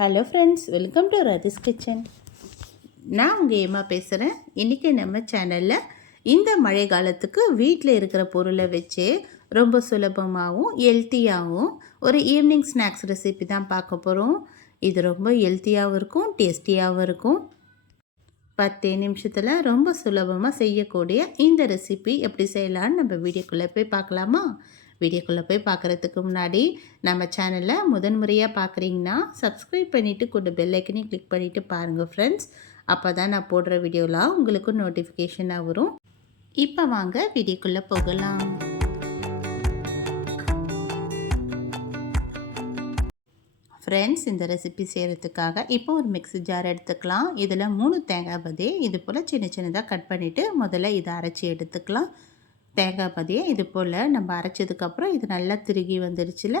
Hello friends, welcome to Rathi's kitchen. நான் உங்கள் ஏமா பேசுகிறேன். இன்றைக்கி நம்ம சேனலில் இந்த மழை காலத்துக்கு வீட்டில் இருக்கிற பொருளை வச்சு ரொம்ப சுலபமாகவும் ஹெல்த்தியாகவும் ஒரு ஈவினிங் ஸ்நாக்ஸ் ரெசிபி தான் பார்க்க போகிறோம். இது ரொம்ப ஹெல்த்தியாகவும் இருக்கும், டேஸ்டியாகவும் இருக்கும். 10 நிமிஷத்தில் ரொம்ப சுலபமாக செய்யக்கூடிய இந்த ரெசிபி எப்படி செய்யலான்னு நம்ம வீடியோக்குள்ளே போய் பார்க்கலாமா? வீடியோக்குள்ளே போய் பார்க்குறதுக்கு முன்னாடி நம்ம சேனலில் முதன்முறையாக பார்க்குறீங்கன்னா சப்ஸ்கிரைப் பண்ணிவிட்டு கூட பெல்லைக்கனையும் கிளிக் பண்ணிவிட்டு பாருங்கள் ஃப்ரெண்ட்ஸ். அப்போ தான் நான் போடுற வீடியோலாம் உங்களுக்கு நோட்டிஃபிகேஷனாக வரும். இப்போ வாங்க வீடியோக்குள்ளே போகலாம். ஃப்ரெண்ட்ஸ், இந்த ரெசிபி செய்கிறதுக்காக இப்போ ஒரு மிக்ஸி ஜார் எடுத்துக்கலாம். இதில் 3 தேங்காய் பதி இது போல் சின்ன சின்னதாக கட் பண்ணிவிட்டு முதல்ல இதை அரைச்சி எடுத்துக்கலாம். தேங்காய் பதியை இது போல் நம்ம அரைச்சதுக்கப்புறம் இது நல்லா திருகி வந்துடுச்சுல.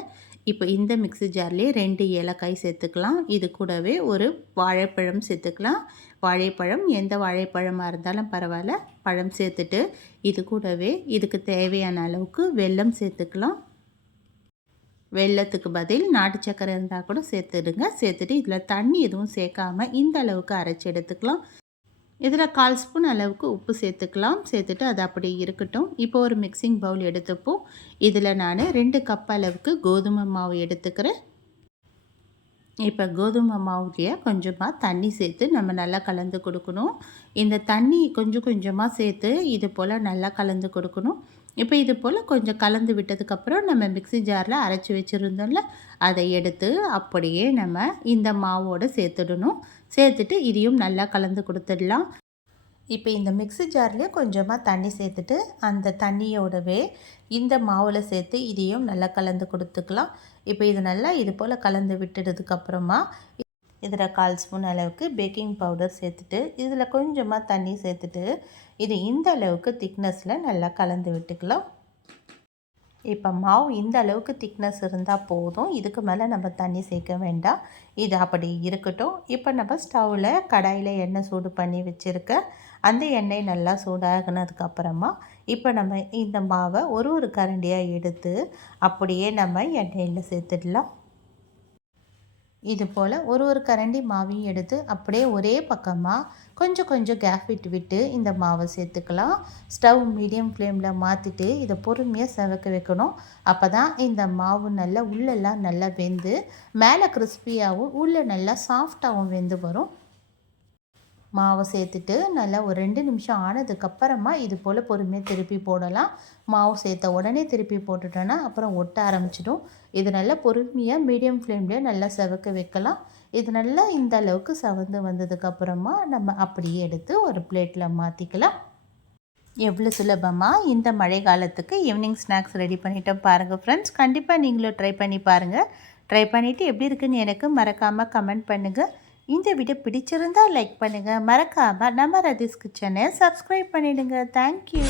இப்போ இந்த மிக்ஸி ஜார்லேயே 2 ஏலக்காய் சேர்த்துக்கலாம். இது கூடவே ஒரு வாழைப்பழம் சேர்த்துக்கலாம். வாழைப்பழம் எந்த வாழைப்பழமாக இருந்தாலும் பரவாயில்ல, பழம் சேர்த்துட்டு இது கூடவே இதுக்கு தேவையான அளவுக்கு வெல்லம் சேர்த்துக்கலாம். வெல்லத்துக்கு பதில் நாட்டு சக்கரை இருந்தால் கூட சேர்த்துடுங்க. சேர்த்துட்டு இதில் தண்ணி எதுவும் சேர்க்காம இந்த அளவுக்கு அரைச்சி எடுத்துக்கலாம். இதில் 1/4 ஸ்பூன் அளவுக்கு உப்பு சேர்த்துக்கலாம். சேர்த்துட்டு அது அப்படி இருக்கட்டும். இப்போ ஒரு மிக்சிங் பவுல் எடுத்துப்போம். இதில் நான் 2 கப் அளவுக்கு கோதுமை மாவு எடுத்துக்கிறேன். இப்போ கோதுமை மாவுலேயே கொஞ்சமாக தண்ணி சேர்த்து நம்ம நல்லா கலந்து கொடுக்கணும். இந்த தண்ணி கொஞ்சம் கொஞ்சமாக சேர்த்து இது போல் நல்லா கலந்து கொடுக்கணும். இப்போ இது போல் கொஞ்சம் கலந்து விட்டதுக்கப்புறம் நம்ம மிக்ஸி ஜாரில் அரைச்சி வச்சுருந்தோம்ல, அதை எடுத்து அப்படியே நம்ம இந்த மாவோடு சேர்த்துடணும். சேர்த்துட்டு இதையும் நல்லா கலந்து கொடுத்துடலாம். இப்போ இந்த மிக்ஸி ஜார்லேயே கொஞ்சமாக தண்ணி சேர்த்துட்டு அந்த தண்ணியோடவே இந்த மாவில் சேர்த்து இதையும் நல்லா கலந்து கொடுத்துக்கலாம். இப்போ இது நல்லா இது போல் கலந்து விட்டுறதுக்கப்புறமா இதில் 1/4 ஸ்பூன் அளவுக்கு பேக்கிங் பவுடர் சேர்த்துட்டு இதில் கொஞ்சமாக தண்ணி சேர்த்துட்டு இது இந்த அளவுக்கு திக்னஸில் நல்லா கலந்து விட்டுக்கலாம். இப்போ மாவு இந்த அளவுக்கு திக்னஸ் இருந்தால் போதும். இதுக்கு மேலே நம்ம தண்ணி சேர்க்க வேண்டாம். இது அப்படி இருக்கட்டும். இப்போ நம்ம ஸ்டவ்வில் கடாயில் எண்ணெய் சூடு பண்ணி வச்சுருக்கேன். அந்த எண்ணெய் நல்லா சூடாகினதுக்கப்புறமா இப்போ நம்ம இந்த மாவை ஒரு கரண்டியாக எடுத்து அப்படியே நம்ம எண்ணெயில் சேர்த்துடலாம். இது போல் ஒரு கரண்டி மாவையும் எடுத்து அப்படியே ஒரே பக்கமாக கொஞ்சம் கொஞ்சம் கேப் விட்டு இந்த மாவை சேர்த்துக்கலாம். ஸ்டவ் மீடியம் ஃப்ளேமில் மாற்றிட்டு இதை பொறுமையாக செவக்க வைக்கணும். அப்போ தான் இந்த மாவு நல்லா உள்ளெல்லாம் நல்லா வெந்து மேலே கிறிஸ்பியாகவும் உள்ளே நல்லா சாஃப்டாகவும் வெந்து வரும். மாவை சேர்த்துட்டு நல்லா ஒரு 2 நிமிஷம் ஆனதுக்கப்புறமா இது போல் பொறுமையாக திருப்பி போடலாம். மாவு சேர்த்த உடனே திருப்பி போட்டுட்டோன்னா அப்புறம் ஒட்ட ஆரம்பிச்சிடும். இது நல்லா பொறுமையாக மீடியம் ஃப்ளேம்லேயே நல்லா செவக்க வைக்கலாம். இது நல்லா இந்த அளவுக்கு செவந்து வந்ததுக்கப்புறமா நம்ம அப்படியே எடுத்து ஒரு பிளேட்டில் மாற்றிக்கலாம். எவ்வளோ சுலபமாக இந்த மழை காலத்துக்கு ஈவினிங் ஸ்நாக்ஸ் ரெடி பண்ணிட்டோம் பாருங்கள் ஃப்ரெண்ட்ஸ். கண்டிப்பாக நீங்களும் ட்ரை பண்ணி பாருங்கள். ட்ரை பண்ணிவிட்டு எப்படி இருக்குன்னு எனக்கு மறக்காமல் கமெண்ட் பண்ணுங்கள். இந்த வீடியோ பிடிச்சிருந்தால் லைக் பண்ணுங்கள். மறக்காமல் நம்ம ரதிஸ் கிச்சனை சப்ஸ்கிரைப் பண்ணிவிடுங்க. தேங்க்யூ.